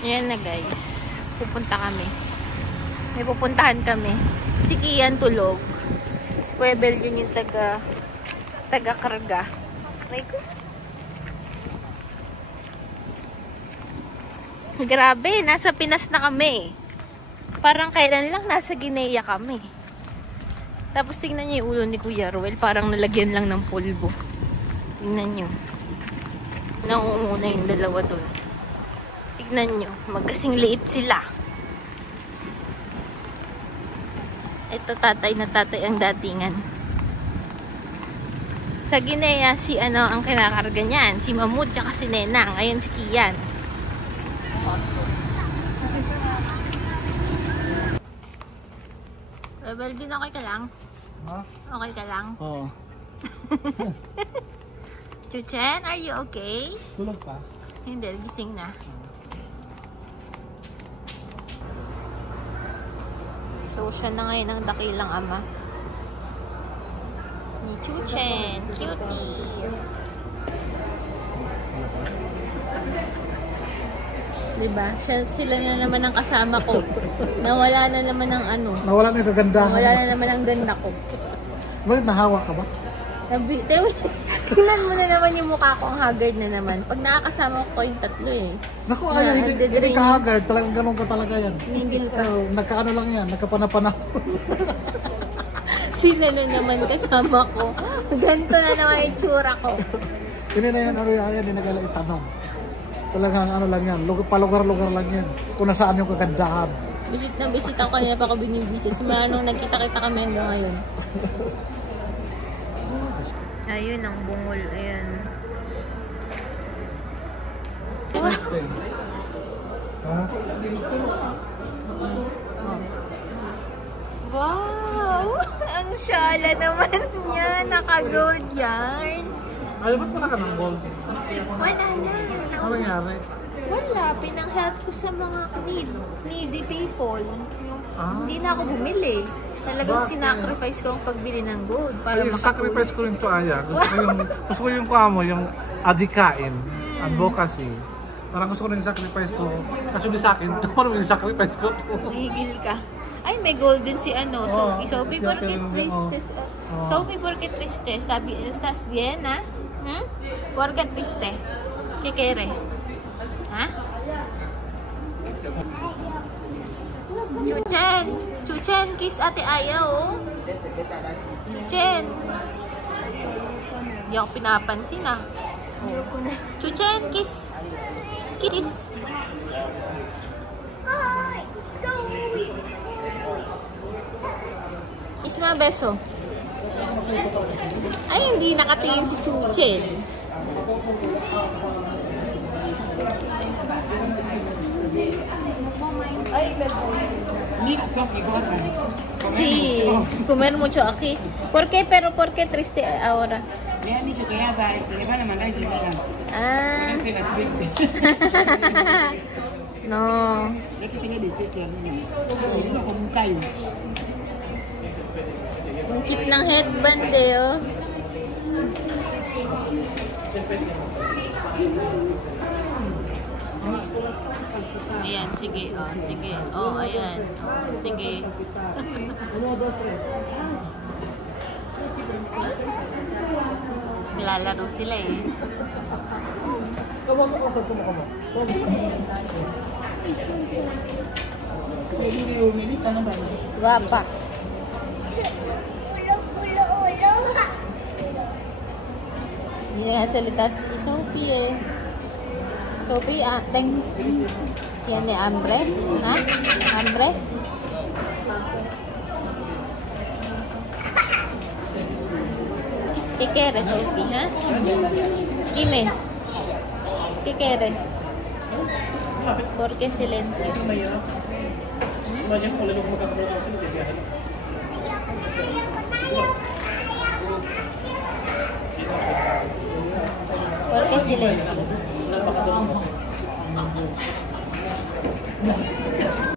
Ayan na guys. Pupunta kami. May pupuntahan kami. Si Kian tulog. Si Kuya Bel yun yung taga-karga. May ko. Grabe, nasa Pinas na kami. Parang kailan lang nasa Guinea kami. Tapos tingnan niyo yung ulo ni Kuya Ruel. Parang nalagyan lang ng pulbo. Tingnan niyo. Nauuna yung dalawa dun. Tingnan niyo. Magkasing liit sila. Ito tatay na tatay ang datingan. Sa Guinea, si ano ang kinakarga niyan. Si Mahmoud tsaka si Nena. Ngayon si Kian. Belvin, okay ka lang? Ha? Okay ka lang? Oo. Chuchen, are you okay? Tulog pa? Hindi, gising na. So, siya na ngayon ang dakilang ama. Ni Chuchen. Cutie. Diba? Sila na naman ang kasama ko. Nawala na naman ang ano. Nawala na yung kagandahan. Nawala na naman ang ganda ko. Bakit nahawa ka ba? Tingnan mo na naman yung mukha ko, ang haggard na naman. Pag nakakasama ko yung tatlo eh. Naku, ayaw, hindi ka haggard. Talagang ganun ka talaga yan. Ningil ka. Nagkaano lang yan, nagkapana-pana. Sila na naman kasama ko. Ganito na naman yung tsura ko. Hindi na yan, ano yan, hindi na kailangan itanong. Talagang ano lang yan, palugar-lugar lang yan. Kung nasaan yung kagandahan. Bisit na bisit ako kanina pa ako binibisit. Simula nung nagkita-kita kami hanggang ngayon. Ayun ang bungol. Ayan. Wow! Ang syala naman niya. Naka-gold yarn. Ay, ba't wala ka ng gold? Wala na. Ano nangyari? Wala. Pinang-help ko sa mga needy people. Hindi na ako bumili. Talagang sinacrifice ko ang pagbili ng gold para makatulong. Sacrifice ko rin to, Aya. Gusto ko yung kuha mo, yung adikain, advocacy. Parang gusto ko rin sacrifice to. Kasi di sa akin, ito parang yung sacrifice ko to. Higil ka. Ay, may golden si ano, Sophie. Sophie, ¿por qué tristes? Sophie, ¿por qué triste? ¿Estás bien, ha? ¿Por qué triste? ¿Qué quiere? ¿Ha? Chuchen! Chuchen, kiss ate Aya, oh. Chuchen! Hindi ako pinapansin, ah. Chuchen, kiss! Kiss! Kiss mo, beso. Ay, hindi nakatingin si Chuchen. Sí, comer mucho aquí. ¿Por qué? Pero ¿por qué triste ahora? Le han dicho que ya le van a mandar y que vengan. Ah. Triste. No. Es que se le dice a niña. Sí. Como un callo. Yung cute ng headband eh, oh. Ayan, sige, oh, sige. Oh, ayan. Oh, sige. Lalaro sila eh. Guwapa. Hindi nga salita si Sophie eh. Sophie, ateng. Yan eh, hambre. Ha? Hambre? ¿Qué quiere, Sophie, ha? Dime. ¿Qué quiere? ¿Por qué silencio? ¿Por qué silencio?